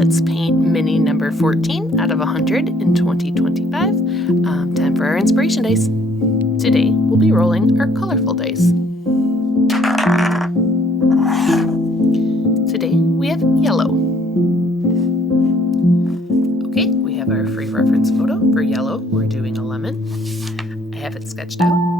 let's paint mini number 14 out of 100 in 2025. Time for our inspiration dice. Today, we'll be rolling our colorful dice. Today, we have yellow. Okay, we have our free reference photo. For yellow, we're doing a lemon. I have it sketched out.